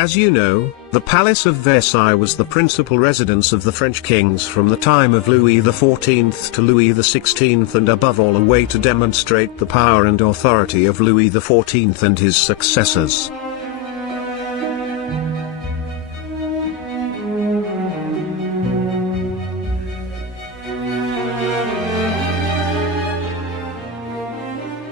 As you know, the Palace of Versailles was the principal residence of the French kings from the time of Louis XIV to Louis XVI, and above all a way to demonstrate the power and authority of Louis XIV and his successors.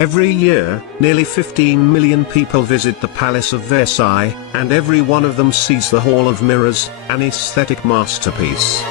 Every year, nearly 15 million people visit the Palace of Versailles, and every one of them sees the Hall of Mirrors, an aesthetic masterpiece.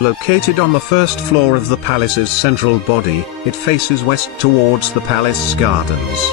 Located on the first floor of the palace's central body, it faces west towards the palace gardens.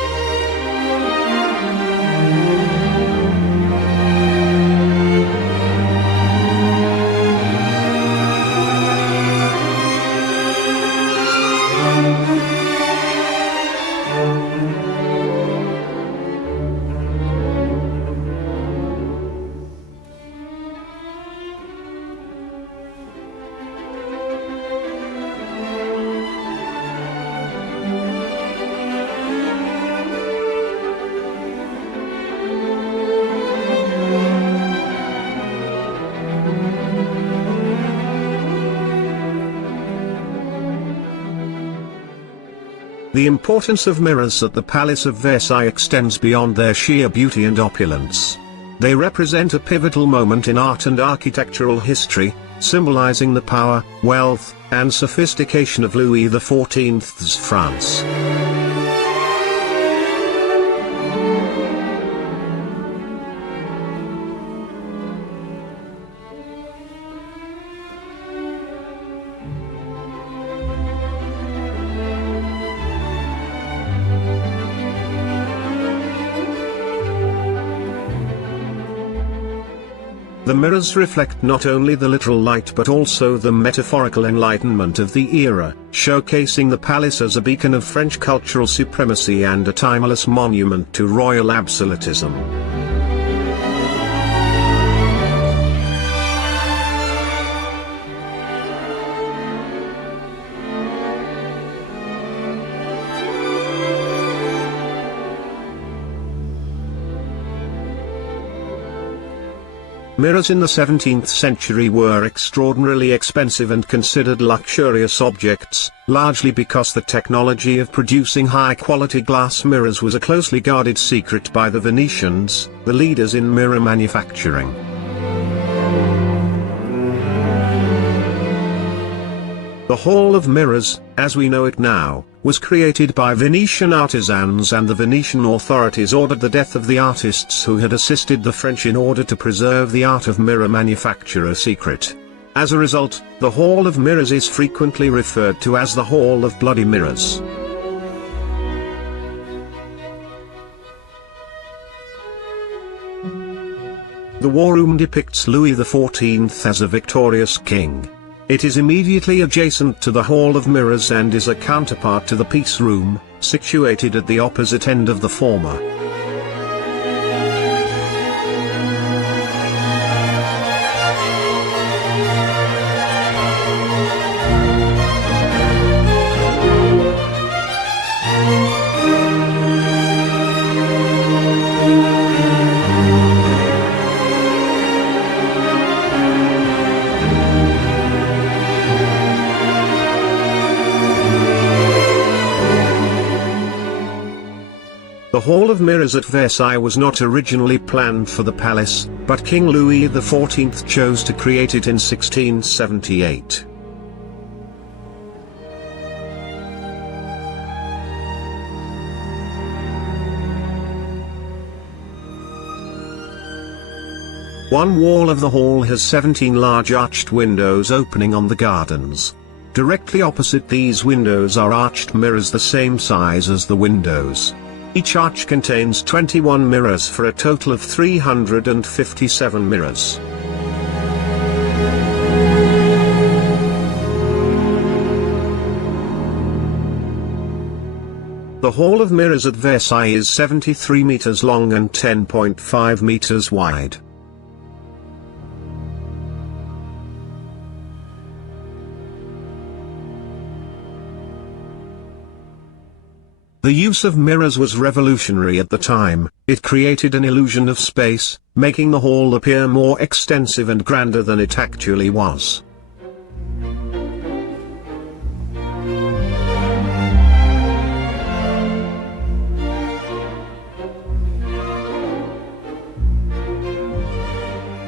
The importance of mirrors at the Palace of Versailles extends beyond their sheer beauty and opulence. They represent a pivotal moment in art and architectural history, symbolizing the power, wealth, and sophistication of Louis XIV's France. The mirrors reflect not only the literal light but also the metaphorical enlightenment of the era, showcasing the palace as a beacon of French cultural supremacy and a timeless monument to royal absolutism. Mirrors in the 17th century were extraordinarily expensive and considered luxurious objects, largely because the technology of producing high-quality glass mirrors was a closely guarded secret by the Venetians, the leaders in mirror manufacturing. The Hall of Mirrors, as we know it now, was created by Venetian artisans, and the Venetian authorities ordered the death of the artists who had assisted the French in order to preserve the art of mirror manufacture a secret. As a result, the Hall of Mirrors is frequently referred to as the Hall of Bloody Mirrors. The War Room depicts Louis XIV as a victorious king. It is immediately adjacent to the Hall of Mirrors and is a counterpart to the Peace Room, situated at the opposite end of the former. The Hall of Mirrors at Versailles was not originally planned for the palace, but King Louis XIV chose to create it in 1678. One wall of the hall has 17 large arched windows opening on the gardens. Directly opposite these windows are arched mirrors the same size as the windows. Each arch contains 21 mirrors for a total of 357 mirrors. The Hall of Mirrors at Versailles is 73 meters long and 10.5 meters wide. The use of mirrors was revolutionary at the time. It created an illusion of space, making the hall appear more extensive and grander than it actually was.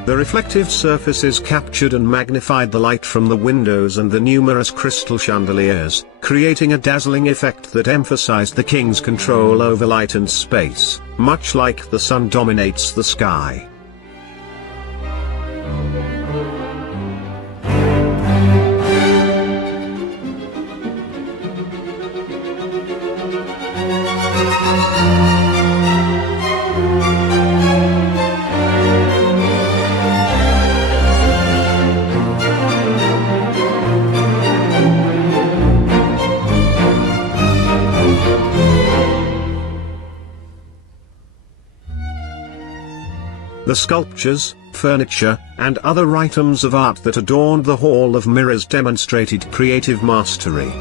The reflective surfaces captured and magnified the light from the windows and the numerous crystal chandeliers, creating a dazzling effect that emphasized the king's control over light and space, much like the sun dominates the sky. The sculptures, furniture, and other items of art that adorned the Hall of Mirrors demonstrated creative mastery.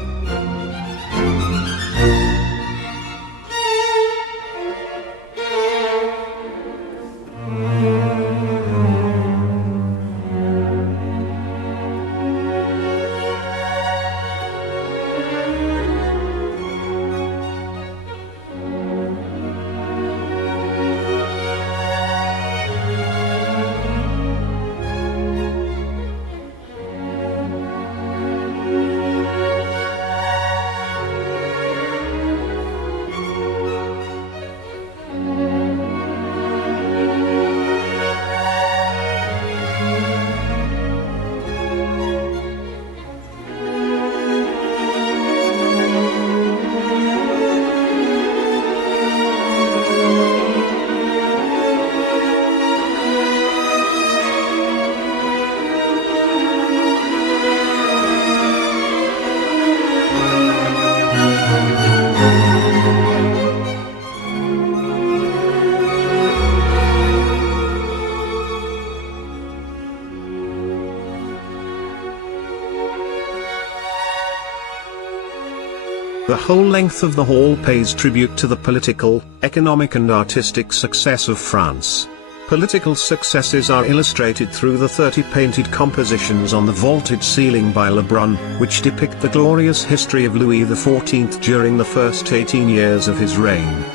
The whole length of the hall pays tribute to the political, economic and artistic success of France. Political successes are illustrated through the 30 painted compositions on the vaulted ceiling by Lebrun, which depict the glorious history of Louis XIV during the first 18 years of his reign.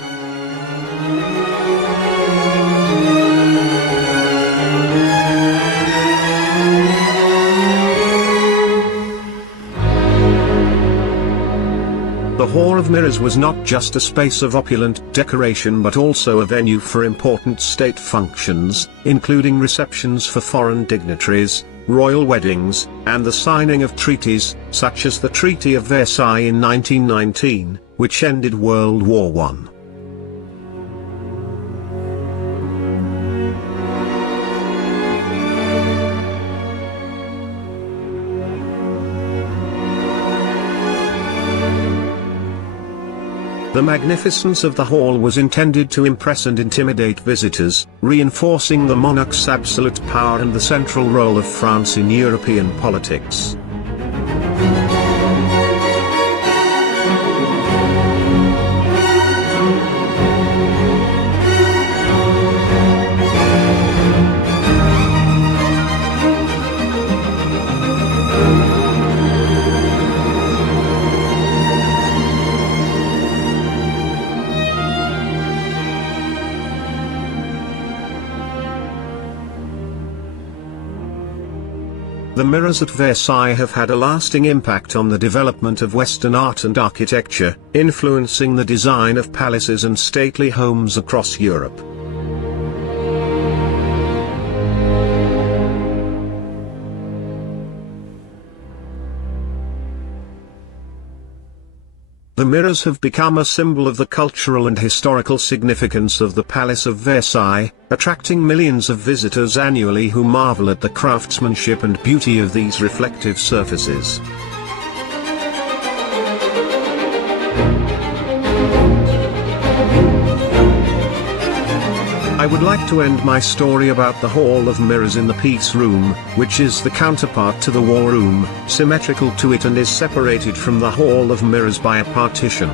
The Hall of Mirrors was not just a space of opulent decoration but also a venue for important state functions, including receptions for foreign dignitaries, royal weddings, and the signing of treaties, such as the Treaty of Versailles in 1919, which ended World War I. The magnificence of the hall was intended to impress and intimidate visitors, reinforcing the monarch's absolute power and the central role of France in European politics. The mirrors at Versailles have had a lasting impact on the development of Western art and architecture, influencing the design of palaces and stately homes across Europe. The mirrors have become a symbol of the cultural and historical significance of the Palace of Versailles, attracting millions of visitors annually who marvel at the craftsmanship and beauty of these reflective surfaces. I would like to end my story about the Hall of Mirrors in the Peace Room, which is the counterpart to the War Room, symmetrical to it and is separated from the Hall of Mirrors by a partition.